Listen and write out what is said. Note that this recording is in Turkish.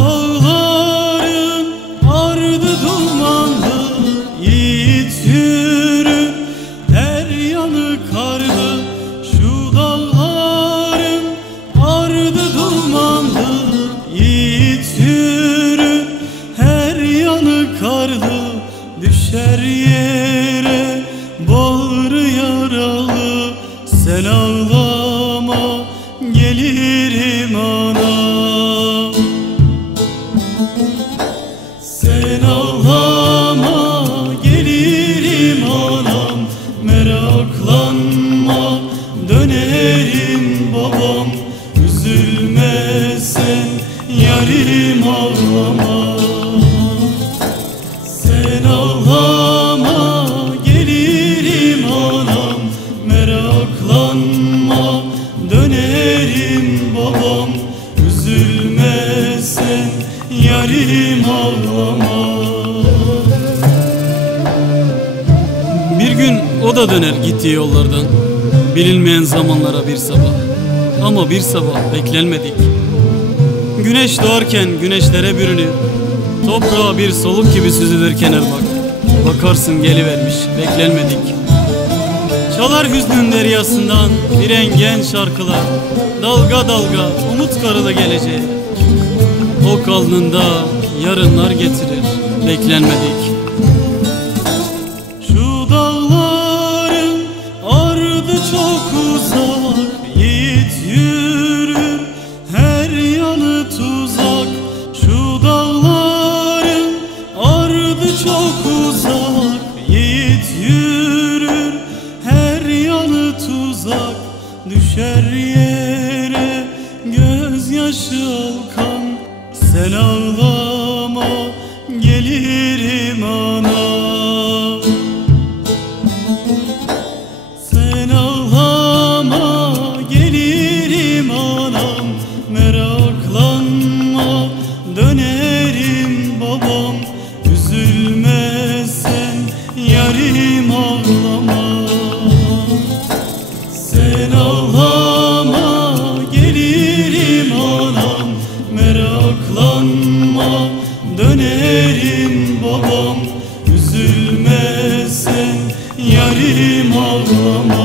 dağların ardı dumanlı, yiğit yürü, her yanı karlı. Şu dağların ardı dumanlı, yiğit yürü, her yanı karlı. Düşer yere bağrı yaralı, sen ağlama gelirim anam. Sen ağlama gelirim anam, meraklanma dönerim babam. Üzülme sen yarim ağlama. Sen ağlama gelirim anam, meraklanma dönerim babam. Üzülme sen yarim ağlama. Bir gün o da döner gittiği yollardan, bilinmeyen zamanlara bir sabah. Ama bir sabah beklenmedik. Güneş doğarken güneşlere bürünüyor, toprağa bir soluk gibi süzülürken ırmak. Bakarsın gelivermiş beklenmedik. Çalar hüznün deryasından bir engen şarkılar, dalga dalga umut karılı geleceğe. Ok alnında yarınlar getirir beklenmedik. Şu dağların ardı çok uzak, yiğit yürü, her yanı tuzak. Şu dağların ardı çok uzak, yiğit yürür, her yanı tuzak. Düşer yere gözyaşı alkan, sen ağlama gelirim anam. Sen ağlama gelirim anam, meraklanma dönerim babam. Üzülme sen yarim ağlama. Sen ağlama gelirim anam, meraklanma dönerim babam. Üzülme sen yarim ağlama.